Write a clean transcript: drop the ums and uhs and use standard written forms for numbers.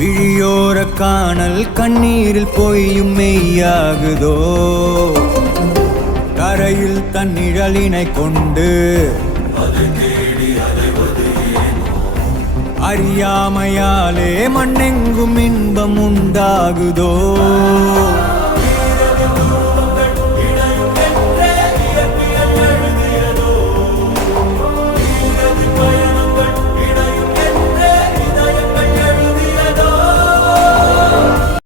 விழியோர காணல் கண்ணீரில் பொய்யும் மெய்யாகுதோ கரையில் தன் நிழலினை கொண்டு அறியாமையாலே மண்ணெங்கும் இன்பம் உண்டாகுதோ